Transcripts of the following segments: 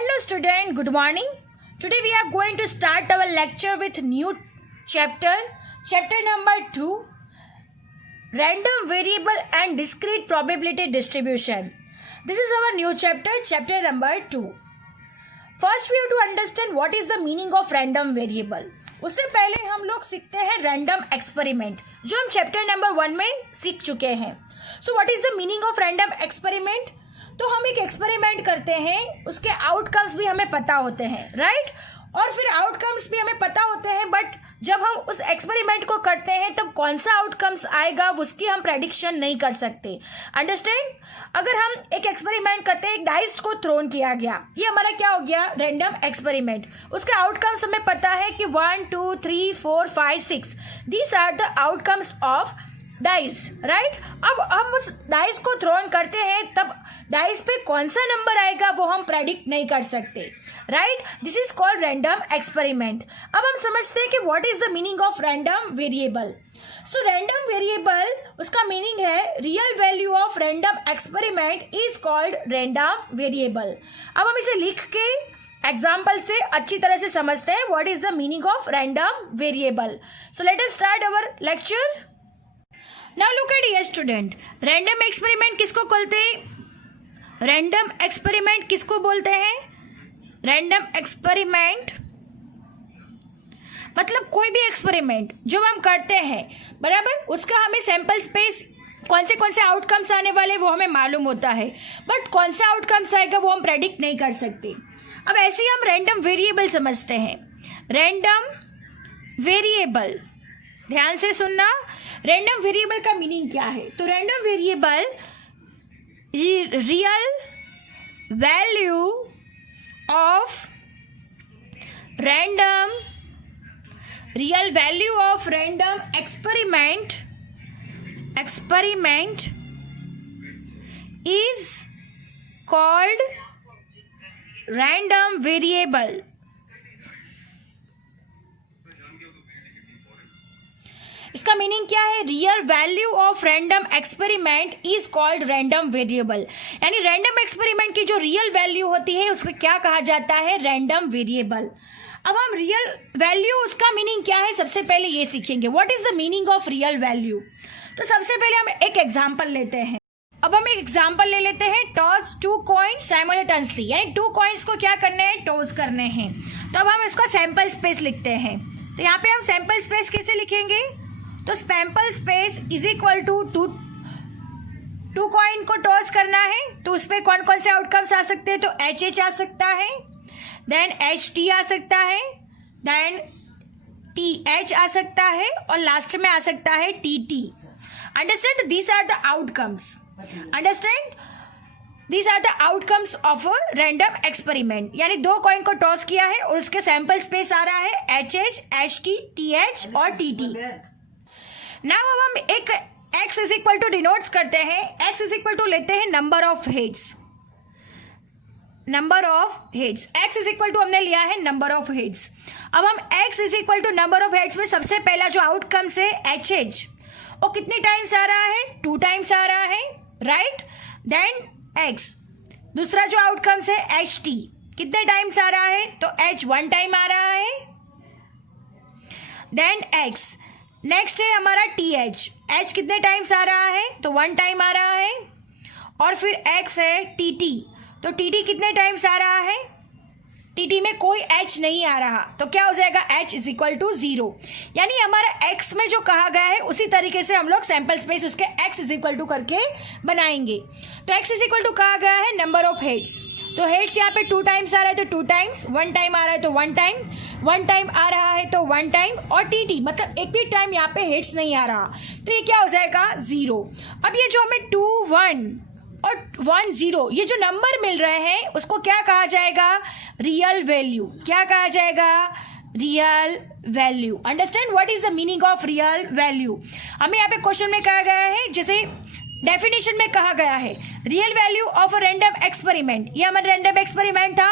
Hello student, good morning. Today we are going to start our lecture with new chapter number 2, random variable and discrete probability distribution. This is our new chapter number 2. First we have to understand what is the meaning of random variable. उससे पहले हम लोग सीखते हैं random experiment जो हम chapter number 1 में सीख चुके हैं. So what is the meaning of random experiment? तो हम एक एक्सपेरिमेंट करते हैं, उसके आउटकम्स भी हमें पता होते हैं, राइट? और फिर आउटकम्स भी हमें पता होते हैं, बट जब हम उस एक्सपेरिमेंट को करते हैं तब कौन सा आउटकम्स आएगा उसकी हम प्रेडिक्शन नहीं कर सकते. अंडरस्टैंड? अगर हम एक एक्सपेरिमेंट करते हैं, एक डाइस को थ्रोन किया गया, ये हमारा क्या हो गया? Random experiment. उसके आउटकम्स हमें पता है कि 1 2 3 4 5 6 these are the outcomes of dice, right? अब हम उस डाइस को थ्रोन करते हैं, तब डाइस पे कौन सा नंबर आएगा वो हम प्रेडिक्ट नहीं कर सकते, right? This is called random experiment. अब हम समझते हैं कि what is the meaning of random variable. So random variable, उसका मीनिंग है real value of random experiment is called random variable. अब हम इसे लिख के एग्जाम्पल से अच्छी तरह से समझते हैं what is the meaning of random variable. So let us start our lecture. Now look eight ये स्टूडेंट, रैंडम एक्सपेरिमेंट किसको बोलते हैं? रैंडम एक्सपेरिमेंट किसको बोलते हैं? रैंडम एक्सपेरिमेंट मतलब कोई भी एक्सपेरिमेंट जो हम करते हैं, बराबर, उसका हमें सैंपल स्पेस कौन से आउटकम्स आने वाले वो हमें मालूम होता है, बट कौन सा आउटकम्स आएगा वो हम प्रेडिक्ट नहीं कर सकते. अब ऐसे ही हम रैंडम वेरिएबल समझते हैं. रैंडम वेरिएबल, ध्यान से सुनना, रैंडम वेरिएबल का मीनिंग क्या है? तो random variable real value of random experiment is called random variable. इसका मीनिंग क्या है? Real value of random experiment is called random variable. यानी रैंडम एक्सपेरिमेंट की जो रियल वैल्यू होती है उसको क्या कहा जाता है? Random variable. अब हम रियल वैल्यू, उसका मीनिंग क्या है, सबसे पहले ये सीखेंगे. What is the meaning of real value? तो सबसे पहले हम एक एग्जाम्पल लेते हैं. अब हम एक एग्जाम्पल ले लेते हैं. टॉस 2 कॉइन्स साइमल्टेनियसली, यानी 2 कॉइन्स को क्या करने हैं? टॉस करने हैं. तो अब हम इसका सैंपल स्पेस लिखते हैं. तो यहाँ पे हम सैंपल स्पेस कैसे लिखेंगे? तो sample space is equal to 2 coin को टॉस करना है, तो उस पर कौन कौन से आउटकम्स आ सकते हैं? तो HH आ सकता है, देन HT आ सकता है, देन TH आ सकता है, और लास्ट में आ सकता है TT. Understand? These are the outcomes. Understand? These are the outcomes of a random experiment. यानी 2 कॉइन को टॉस किया है और उसके सैंपल स्पेस आ रहा है HH, HT, TH और TT. नाउ अब हम एक x is equal to denotes करते हैं. x इज इक्वल टू लेते हैं number of heads. x is equal to हमने लिया है नंबर ऑफ हेड्स. अब हम x is equal to number of heads में सबसे पहला जो आउटकम्स है HH, वो कितने टाइम्स आ रहा है? 2 टाइम्स आ रहा है, राइट? देन x, दूसरा जो आउटकम्स है HT, कितने टाइम्स आ रहा है? तो H 1 टाइम आ रहा है. देन x, नेक्स्ट है हमारा TH. H कितने टाइम्स आ रहा है? तो 1 टाइम आ रहा है. और फिर x है TT. तो TT कितने टाइम्स आ रहा है? TT में कोई H नहीं आ रहा, तो क्या हो जाएगा? H is equal to 0. यानी हमारा x में जो कहा गया है उसी तरीके से हम लोग सैंपल स्पेस उसके x इज इक्वल टू करके बनाएंगे. तो x इज इक्वल टू कहा गया है नंबर ऑफ हेड्स. तो हेड्स यहाँ पे 2 टाइम्स आ रहा है तो 2 टाइम्स, 1 टाइम आ रहा है तो 1 टाइम, 1 टाइम आ रहा है तो 1 टाइम, और TT मतलब एक भी टाइम यहाँ पे हेड्स नहीं आ रहा, तो ये क्या हो जाएगा? 0. अब ये जो हमें 2 1 और 1 0 ये जो नंबर मिल रहे हैं उसको क्या कहा जाएगा? Real value. क्या कहा जाएगा? Real value. Understand? What is the meaning of real value? हमें यहाँ पे क्वेश्चन में कहा गया है, जैसे डेफिनेशन में कहा गया है, real value of a random experiment. ये हमारा रैंडम एक्सपेरिमेंट था,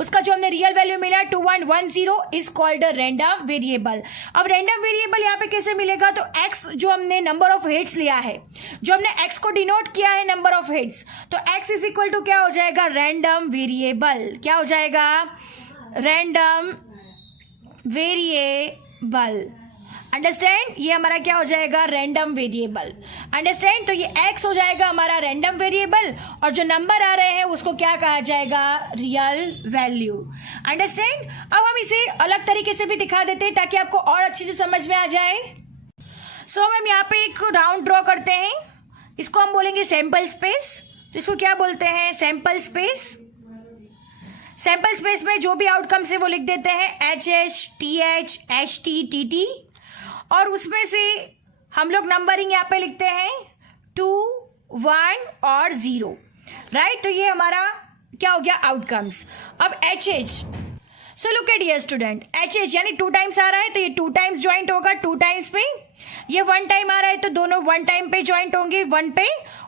उसका जो हमने रियल वैल्यू मिला 2110 is called a random variable. अब रैंडम वेरिएबल यहाँ पे कैसे मिलेगा, तो x जो हमने नंबर ऑफ हेड्स लिया है, जो हमने x को डिनोट किया है नंबर ऑफ हेड्स, तो x इज इक्वल टू क्या हो जाएगा, रैंडम वेरिएबल। क्या हो जाएगा, रैंडम वेरिएबल। अंडरस्टैंड, ये हमारा क्या हो जाएगा, रैंडम वेरिएबल। अंडरस्टैंड, तो ये x हो जाएगा हमारा रैंडम वेरिएबल और जो नंबर आ रहे हैं उसको क्या कहा जाएगा, रियल वैल्यू। अंडरस्टैंड। अब हम इसे अलग तरीके से भी दिखा देते हैं ताकि आपको और अच्छे से समझ में आ जाए। सो हम यहाँ पे एक राउंड ड्रॉ करते हैं, इसको हम बोलेंगे सैंपल स्पेस। तो इसको क्या बोलते हैं, सैंपल स्पेस। सैंपल स्पेस में जो भी आउटकम्स है वो लिख देते हैं HH, TH, HT, TT, और उसमें से हम लोग नंबरिंग यहाँ पे लिखते हैं 2, 1 और 0, राइट। तो ये हमारा क्या हो गया, आउटकम्स। अब HH, so look at dear student, HH यानी 2 टाइम्स आ रहा है तो ये 2 टाइम्स ज्वाइंट होगा 2 टाइम्स पे। ये 1 टाइम आ रहा है तो दोनों 1 टाइम पे ज्वाइंट होंगे 1 पे।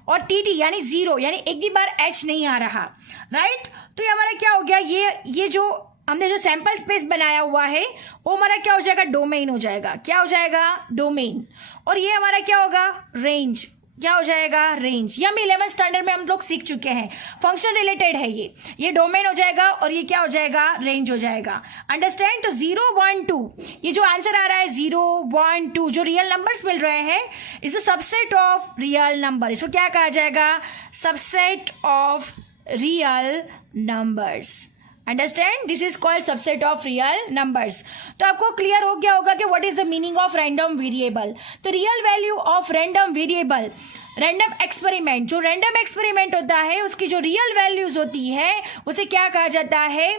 और TT यानी 0 यानी एक भी बार H नहीं आ रहा, राइट। तो ये हमारा क्या हो गया, ये जो हमने जो सैंपल स्पेस बनाया हुआ है वो हमारा क्या हो जाएगा, डोमेन हो जाएगा। क्या हो जाएगा, डोमेन। और ये हमारा क्या होगा, रेंज। क्या हो जाएगा, रेंज। ये हम 11th स्टैंडर्ड में हम लोग सीख चुके हैं, फंक्शन रिलेटेड है ये डोमेन हो जाएगा और ये क्या हो जाएगा, रेंज हो जाएगा। अंडरस्टैंड। तो 0, 1, 2 ये जो आंसर आ रहा है 0, 1, 2 जो रियल नंबर्स मिल रहे हैं is a subset of real number. इसको क्या कहा जाएगा, subset of real numbers. Understand, this is called subset of real numbers. तो आपको क्लियर हो गया होगा कि what is the meaning of random variable. तो real value of random variable, random experiment, जो रैंडम एक्सपेरिमेंट होता है उसकी जो रियल वैल्यूज होती है उसे क्या कहा जाता है,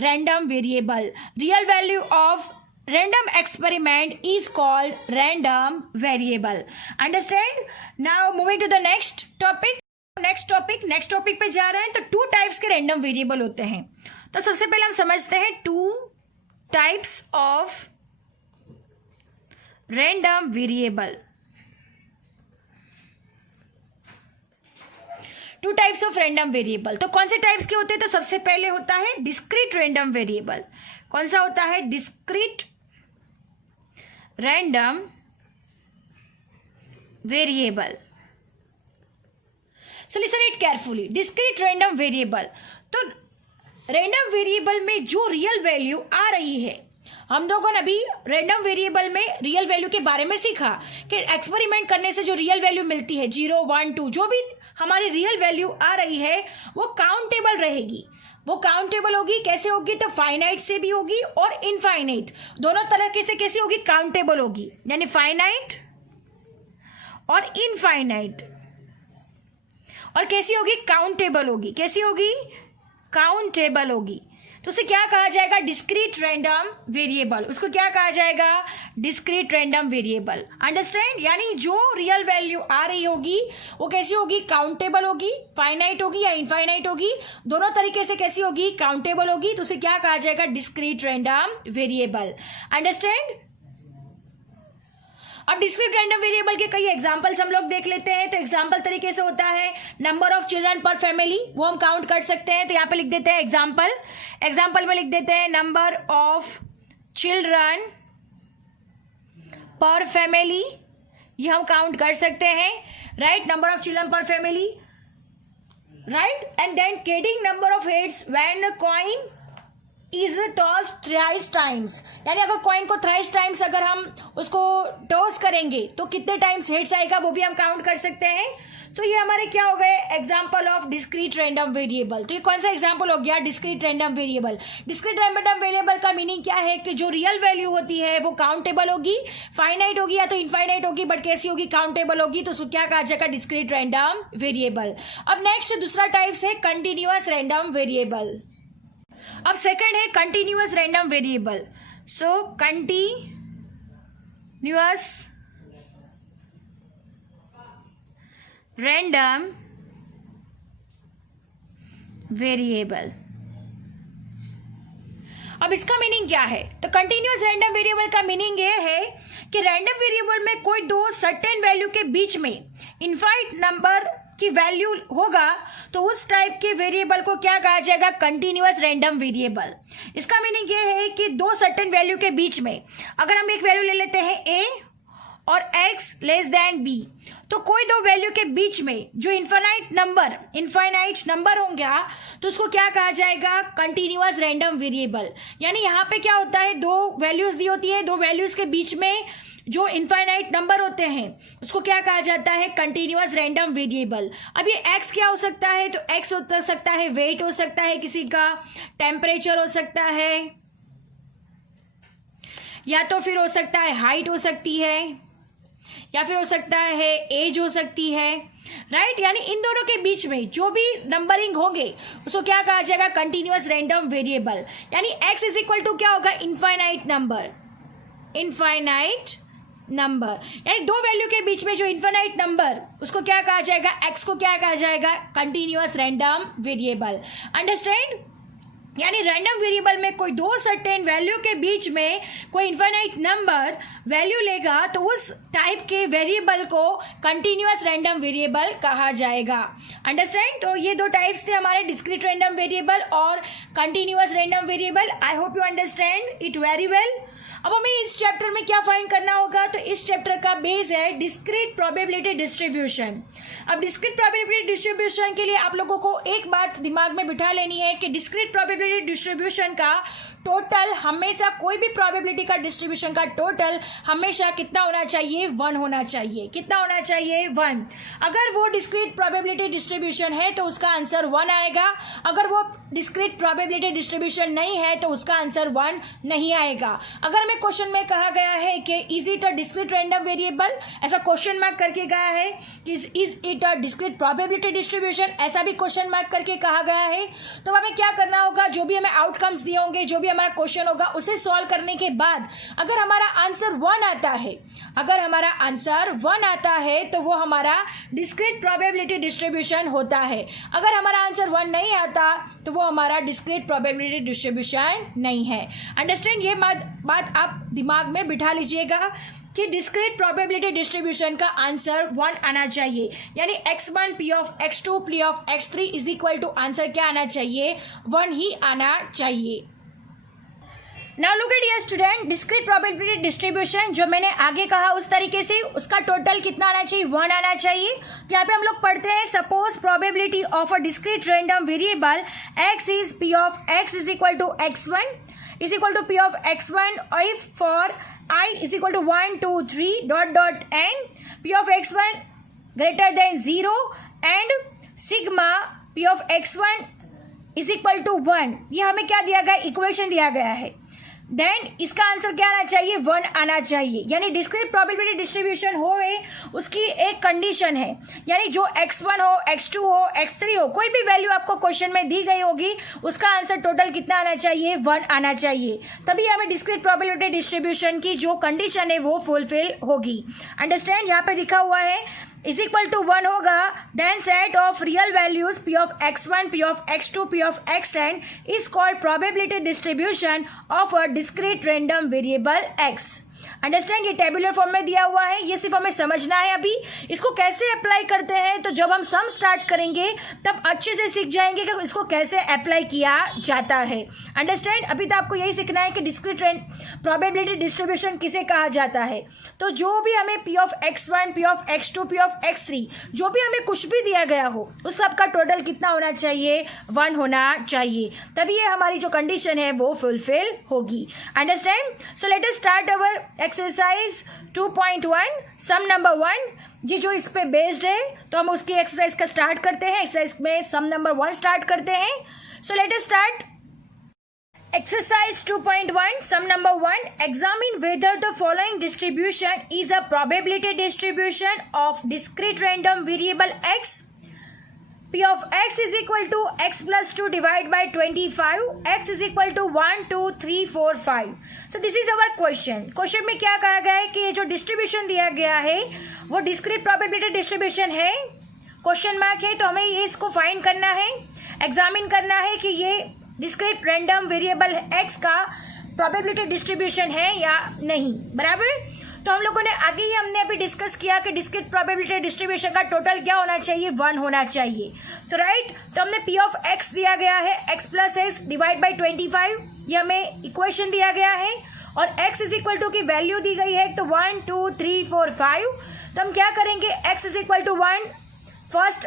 random variable. Real value of random experiment is called random variable. Understand? Now moving to the next topic. Next topic पे जा रहे हैं। तो 2 टाइप्स के रैंडम वेरिएबल होते हैं। तो सबसे पहले हम समझते हैं 2 types of random variable. 2 types of random variable. तो कौन से टाइप्स के होते हैं, तो सबसे पहले होता है डिस्क्रीट रैंडम वेरिएबल। कौन सा होता है, discrete random variable. So listen it carefully, discrete random variable. तो रैंडम वेरिएबल में जो रियल वैल्यू आ रही है, हम लोगों ने अभी रैंडम वेरिएबल में रियल वैल्यू के बारे में सीखा कि एक्सपेरिमेंट करने से जो रियल वैल्यू मिलती है 0, 1, 2 जो भी हमारी रियल वैल्यू आ रही है वो काउंटेबल रहेगी। वो काउंटेबल होगी, कैसे होगी, तो फाइनाइट से भी होगी और इनफाइनाइट, दोनों तरीके से कैसी होगी, काउंटेबल होगी। यानी फाइनाइट और इनफाइनाइट। और कैसी होगी, काउंटेबल होगी। कैसी होगी, काउंटेबल होगी। तो उसे क्या कहा जाएगा, डिस्क्रीट रैंडम वेरिएबल। उसको क्या कहा जाएगा, डिस्क्रीट रैंडम वेरिएबल। अंडरस्टैंड। यानी जो रियल वैल्यू आ रही होगी वो कैसी होगी, काउंटेबल होगी, फाइनाइट होगी या इनफाइनाइट होगी, दोनों तरीके से कैसी होगी, काउंटेबल होगी। तो उसे क्या कहा जाएगा, डिस्क्रीट रैंडम वेरिएबल। अंडरस्टैंड। अब डिस्क्रीट रैंडम वेरिएबल के कई एग्जांपल्स हम लोग देख लेते हैं। तो एग्जांपल तरीके से होता है number of children per family, वो हम काउंट कर सकते हैं। तो यहाँ पे लिख देते हैं एग्जांपल में लिख देते हैं number of children per family, ये हम काउंट कर सकते हैं, right. Number of children per family, right. And then getting number of heads when coin is toss thrice times, यानी अगर कॉइन को थ्राइस टाइम्स अगर हम उसको टॉस करेंगे तो कितने टाइम्स हेड्स आएगा वो भी हम काउंट कर सकते हैं। तो ये हमारे क्या हो गए, example of discrete random variable. तो ये कौन सा एग्जांपल हो गया, discrete random variable. Discrete random variable का मीनिंग क्या है कि जो रियल वैल्यू होती है वो काउंटेबल होगी, फाइनाइट होगी या तो इनफाइनाइट होगी, बट कैसी होगी, काउंटेबल होगी। तो उसको क्या कहा जाएगा, डिस्क्रीट रैंडम वेरिएबल। अब नेक्स्ट दूसरा टाइप्स है कंटिन्यूअस रैंडम वेरिएबल। अब सेकंड है कंटिन्यूअस रैंडम वेरिएबल। सो कंटिन्यूअस रैंडम वेरिएबल। अब इसका मीनिंग क्या है, तो कंटिन्यूअस रैंडम वेरिएबल का मीनिंग ये है कि रैंडम वेरिएबल में कोई 2 सर्टेन वैल्यू के बीच में इनफाइनाइट नंबर की वैल्यू होगा तो उस टाइप के वेरिएबल को क्या कहा जाएगा, कंटिन्यूअस रैंडम वेरिएबल। इसका मीनिंग ये है कि दो सर्टेन वैल्यू के बीच में अगर हम एक वैल्यू ले लेते हैं a और x लेस देन b, तो कोई दो वैल्यू के बीच में जो इनफाइनाइट नंबर होंगे तो उसको क्या कहा जाएगा, कंटिन्यूअस रैंडम वेरिएबल। यानी यहाँ पे क्या होता है, दो वैल्यूज दी होती है, दो वैल्यूज के बीच में जो इनफाइनाइट नंबर होते हैं उसको क्या कहा जाता है, कंटिन्यूअस रैंडम वेरिएबल। अब ये x क्या हो सकता है, तो x हो सकता है वेट हो सकता है किसी का, टेम्परेचर हो सकता है, या तो फिर हो सकता है हाइट हो सकती है, या फिर हो सकता है एज हो सकती है, राइट। यानी इन दोनों के बीच में जो भी नंबरिंग होंगे उसको क्या कहा जाएगा, कंटिन्यूअस रैंडम वेरिएबल। यानी x इज इक्वल टू क्या होगा, इनफाइनाइट नंबर, यानी दो वैल्यू के बीच में जो इनफाइनाइट नंबर उसको क्या कहा जाएगा, x को क्या कहा जाएगा, कंटिन्यूअस रैंडम वेरिएबल। अंडरस्टैंड। यानी रैंडम वेरिएबल में कोई दो सर्टेन वैल्यू के बीच में कोई इनफाइनाइट नंबर वैल्यू लेगा तो उस टाइप के वेरिएबल को कंटिन्यूअस रैंडम वेरिएबल कहा जाएगा। अंडरस्टैंड। तो ये दो टाइप्स थे हमारे, डिस्क्रीट रैंडम वेरिएबल और continuous random variable. I hope you understand it very well. अब हमें इस चैप्टर में क्या फाइंड करना होगा, तो इस चैप्टर का बेस है डिस्क्रीट प्रोबेबिलिटी डिस्ट्रीब्यूशन। अब डिस्क्रीट प्रोबेबिलिटी डिस्ट्रीब्यूशन के लिए आप लोगों को एक बात दिमाग में बिठा लेनी है कि डिस्क्रीट प्रोबेबिलिटी डिस्ट्रीब्यूशन का टोटल हमेशा, कोई भी प्रोबेबिलिटी का डिस्ट्रीब्यूशन का टोटल हमेशा कितना होना चाहिए, 1 होना चाहिए। कितना होना चाहिए, 1। अगर वो डिस्क्रीट प्रोबेबिलिटी डिस्ट्रीब्यूशन है तो उसका आंसर 1 आएगा, अगर वो डिस्क्रीट प्रोबेबिलिटी डिस्ट्रीब्यूशन नहीं है तो उसका आंसर 1 नहीं आएगा। अगर हमें क्वेश्चन में कहा गया है कि is it a discrete random variable, ऐसा क्वेश्चन मार्क करके गया है कि is it a discrete probability distribution, ऐसा भी क्वेश्चन मार्क करके कहा गया है, तो हमें क्या करना होगा, जो भी हमें आउटकम्स दिए होंगे, जो भी हमारा क्वेश्चन होगा उसे सॉल्व करने के बाद अगर हमारा आंसर 1 आता है, अगर हमारा आंसर 1 आता है तो वो हमारा डिस्क्रीट प्रोबेबिलिटी डिस्ट्रीब्यूशन होता है। अगर हमारा आंसर 1 नहीं आता तो वो हमारा डिस्क्रीट प्रोबेबिलिटी डिस्ट्रीब्यूशन नहीं है। अंडरस्टैंड। ये बात आप दिमाग में बिठा लीजिएगा कि डिस्क्रीट प्रोबेबिलिटी डिस्ट्रीब्यूशन का आंसर 1 आना चाहिए। यानी x1 p of x2 p of x3 is equal to answer क्या आना चाहिए, 1 ही आना चाहिए। Now look at dear student, discrete probability distribution जो मैंने आगे कहा उस तरीके से उसका टोटल कितना आना चाहिए, 1 आना चाहिए। तो यहाँ पे हम लोग पढ़ते हैं, suppose probability of a discrete random variable x is p of x is equal to x1 is equal to p of x1 if for I is equal to 1 2 3 dot dot n p of x1 greater than 0 and sigma p of x1 is equal to 1। ये हमें क्या दिया गया, equation दिया गया है। Then इसका answer क्या आना चाहिए, 1 आना चाहिए। यानी डिस्क्रीट प्रोबेबिलिटी डिस्ट्रीब्यूशन हो उसकी एक कंडीशन है, यानी जो x1 हो, x2 हो, x3 हो, कोई भी वैल्यू आपको क्वेश्चन में दी गई होगी उसका आंसर टोटल कितना आना चाहिए, 1 आना चाहिए। तभी हमें डिस्क्रीट प्रोबेबिलिटी डिस्ट्रीब्यूशन की जो कंडीशन है वो फुलफिल होगी। अंडरस्टैंड। यहाँ पे लिखा हुआ है इज इक्वल टू 1 होगा, then set of real values p of x1 p of x2 p of xn is called probability distribution of a discrete random variable x। Understand. ये टेबुलर फॉर्म में दिया हुआ है, ये सिर्फ हमें समझना है। अभी इसको कैसे अप्लाई करते हैं तो जब हम सम स्टार्ट करेंगे तब अच्छे से सीख जाएंगे कि इसको कैसे अप्लाई किया जाता है। अंडरस्टैंड। अभी तो आपको यही सीखना है कि डिस्क्रीट प्रोबेबिलिटी डिस्ट्रीब्यूशन किसे कहा जाता है। तो जो भी हमें p of x1 p of x2 p of x3 जो भी हमें कुछ भी दिया गया हो उस सब का टोटल कितना होना चाहिए, 1 होना चाहिए। तभी ये हमारी जो कंडीशन है वो फुलफिल होगी। Understand. So let us start our exercise 2.1 sum number 1। जी जो इस पे बेस्ड है तो हम उसकी एक्सरसाइज का स्टार्ट करते हैं। एक्सरसाइज में सम नंबर 1 स्टार्ट करते हैं। So let us start exercise 2.1 sum number 1। Examine whether the following distribution is a probability distribution of discrete random variable x। p of x is equal to x plus 2 divided by 25, x is equal to 1 2 3 4 5। so this is our question। Question में क्या कहा गया है कि ये जो distribution दिया गया है वो डिस्क्रीट प्रोबेबिलिटी डिस्ट्रीब्यूशन है, क्वेश्चन मार्क है। तो हमें ये इसको फाइंड करना है, एग्जामिन करना है कि ये डिस्क्रीट रैंडम वेरिएबल x का प्रोबेबिलिटी डिस्ट्रीब्यूशन है या नहीं, बराबर। तो हम लोगों ने आगे ही हमने अभी डिस्कस किया कि डिस्क्रीट प्रोबेबिलिटी डिस्ट्रीब्यूशन का टोटल क्या होना चाहिए, 1 होना चाहिए। तो राइट, तो हमने पी ऑफ एक्स दिया गया है x plus x divide by 25, ये हमें इक्वेशन दिया गया है, और x इज इक्वल टू की वैल्यू दी गई है, तो 1 2 3 4 5। तो हम क्या करेंगे, x is equal to 1, first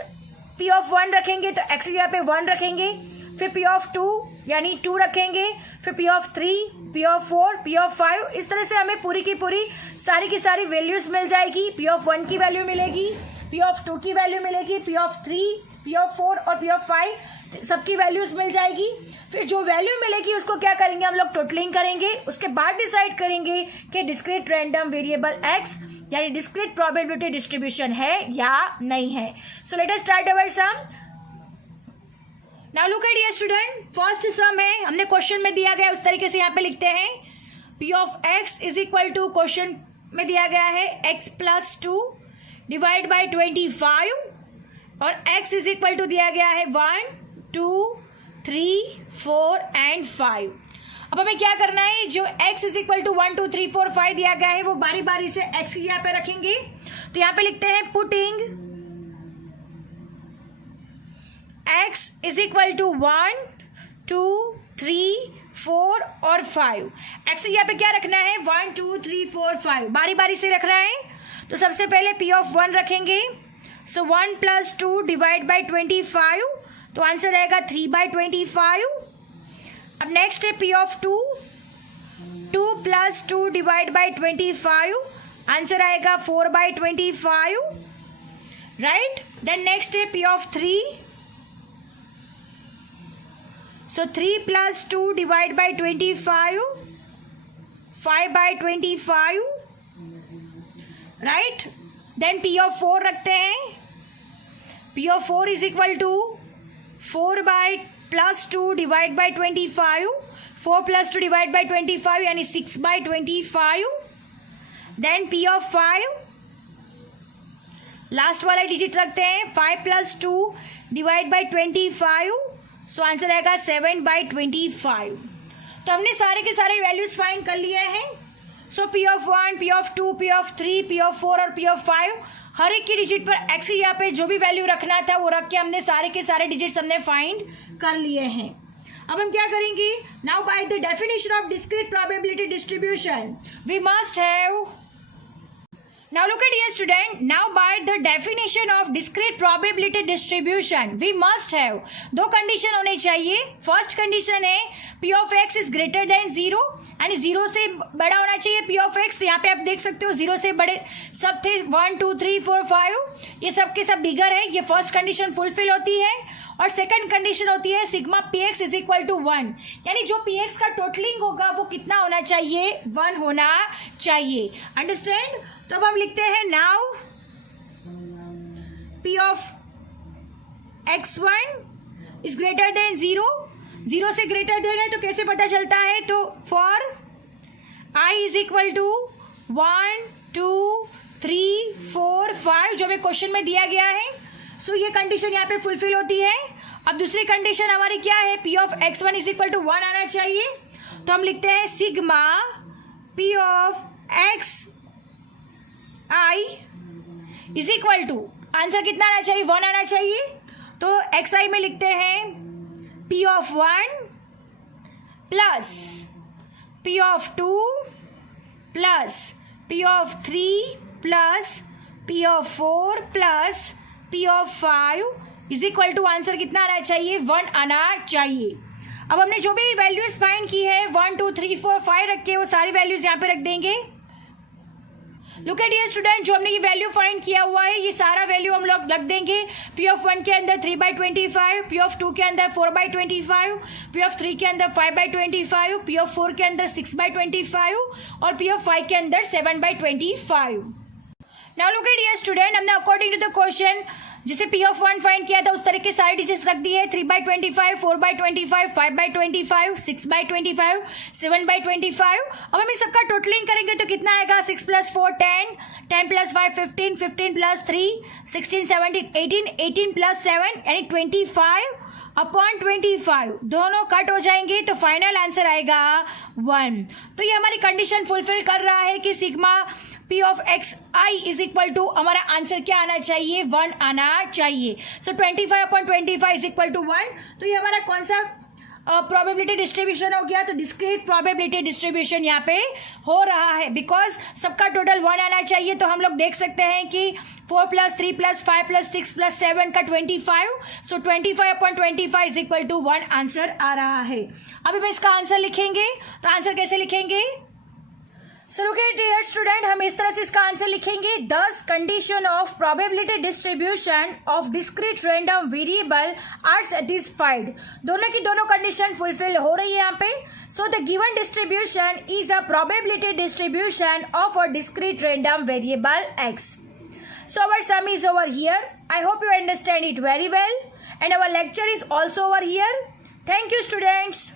p of 1 रखेंगे तो x यहाँ पे 1 रखेंगे, फिर p ऑफ 2 यानी 2 रखेंगे, फिर p of 3, p of 4, p of 5। इस तरह से हमें पूरी की पूरी सारी की सारी वैल्यूज मिल जाएगी। p ऑफ 1 की वैल्यू मिलेगी, p ऑफ 2 की वैल्यू मिलेगी, p ऑफ 3, p ऑफ 4 और p ऑफ 5 सबकी वैल्यूज मिल जाएगी। फिर जो वैल्यू मिलेगी उसको क्या करेंगे हम लोग, टोटलिंग करेंगे, उसके बाद डिसाइड करेंगे कि डिस्क्रीट रैंडम वेरिएबल x यानी डिस्क्रीट प्रोबेबिलिटी डिस्ट्रीब्यूशन है या नहीं है। So let us start our sum. Now look at dear student, first sum है, हमने क्वेश्चन में दिया गया उस तरीके से यहाँ पे लिखते हैं, p of x is equal to, question में दिया गया है x प्लस 2 डिवाइड बाई 25, और x इज इक्वल टू दिया गया है 1 2 3 4 एंड 5। अब हमें क्या करना है, जो x इज इक्वल टू 1 2 3 4 5 दिया गया है वो बारी बारी से x यहाँ पे रखेंगे। तो यहाँ पे लिखते हैं putting x is equal to 1 2 3 4 और 5। x यहाँ पे क्या रखना है, 1 2 3 4 5 बारी बारी से रखना है। तो सबसे पहले p ऑफ 1 रखेंगे, सो 1 प्लस 2 डिवाइड बाई 25, तो आंसर आएगा 3 बाई 25। अब नेक्स्ट है p of 2, 2 plus 2 divide by 25, answer आएगा 4 बाई 25, राइट। देन नेक्स्ट है p of 3, so 3 plus 2 divide by 25, 5 by 25, right. Then p of 4 रखते हैं, p of 4 is equal to 4 by plus 2 divide by 25, 4 plus 2 divide by 25 यानी 6 by 25। Then p of 5, last वाला digit रखते हैं, 5 plus 2 divide by 25, so answer आएगा 7 by 25। तो हमने सारे के सारे वैल्यूज फाइंड कर लिए हैं। सो p of 1, p of 2, p of 3, p of 4 और p ऑफ 5, हर एक की डिजिट पर x की यहाँ पे जो भी वैल्यू रखना था वो रख के हमने सारे के सारे डिजिट्स हमने फाइंड कर लिए हैं। अब हम क्या करेंगे, now by the definition of discrete probability distribution we must have, now look at here student, now by the definition of discrete probability distribution we must have, दो कंडीशन होने चाहिए। फर्स्ट कंडीशन है p of x is greater than 0, यानी 0 से बड़ा होना चाहिए p of x। तो यहाँ पे आप देख सकते हो 0 से बड़े सब थे 1 2 3 4 5, ये सब के सब बिगर है, ये फर्स्ट कंडीशन फुलफिल होती है। और सेकंड कंडीशन होती है sigma px is equal to 1, यानी जो px का टोटलिंग होगा वो कितना होना चाहिए, 1 होना चाहिए। अंडरस्टैंड। तो अब हम लिखते हैं now p of x1 is greater than 0, 0 से ग्रेटर देन है तो कैसे पता चलता है, तो for i is equal to 1 2 3 4 5 जो हमें क्वेश्चन में दिया गया है। सो ये कंडीशन यहाँ पे फुलफिल होती है। अब दूसरी कंडीशन हमारी क्या है, p of x1 is equal to 1 आना चाहिए। तो हम लिखते हैं sigma p of x i is equal to, answer कितना आना चाहिए, 1 आना चाहिए। तो xi में लिखते हैं p of 1 plus p of 2 plus p of 3 plus p of 4 plus p of 5 is equal to, answer कितना आना चाहिए, 1 आना चाहिए। अब हमने जो भी वैल्यूज फाइंड की है 1 2 3 4 5 रख के वो सारी वैल्यूज यहाँ पे रख देंगे। लुक एट हियर स्टूडेंट, जो हमने ये वैल्यू फाइंड किया हुआ है ये सारा वैल्यू हम लोग रख देंगे। p ऑफ 1 के अंदर 3 बाई 25, p ऑफ 2 के अंदर 4 बाई 25, p ऑफ 3 के अंदर 5 बाई 25, p ऑफ 4 के अंदर 6 बाई 25 और p ऑफ 5 के अंदर 7 by 25। Now look at here student, हमने अकॉर्डिंग टू द क्वेश्चन जिसे p ऑफ 1 फाइंड किया था उस तरह के सारे डिजिट्स रख दिए, 3 by 25, 4 by 25, 5 by 25, 6 by 25, 7 by 25। अब हम इस सबका टोटलिंग करेंगे तो कितना आएगा, 6 प्लस 4 10, 10 प्लस 5 15, 15 प्लस 3 16, 17 18, 18 प्लस 7 यानी 25 अपॉन 25, दोनों कट हो जाएंगे तो फाइनल आंसर आएगा 1। तो ये हमारी कंडीशन फुलफिल कर रहा है कि sigma P of x I is equal to हमारा आंसर क्या आना चाहिए 1 आना चाहिए. So 25/25 is equal to 1. तो ये हमारा कौन सा प्रोबेबिलिटी डिस्ट्रीब्यूशन हो गया. तो डिस्क्रीट प्रोबेबिलिटी डिस्ट्रीब्यूशन यहाँ पे हो रहा है बिकॉज सबका टोटल 1 आना चाहिए. तो हम लोग देख सकते हैं कि 4 + 3 + 5 + 6 + 7 का 25. सो 25/25 इज इक्वल टू 1 आंसर आ रहा है. अभी मैं इसका आंसर लिखेंगे. तो आंसर कैसे लिखेंगे. So look at here student, हम इस तरह से इसका आंसर लिखेंगे. Thus condition of probability distribution of discrete random variable are satisfied. दोनों की दोनों कंडीशन फुलफिल हो रही है यहाँ पे. So the given distribution is a probability distribution of a discrete random variable x. So our sum is over here. I hope you understand it very well and our lecture is also over here. Thank you students.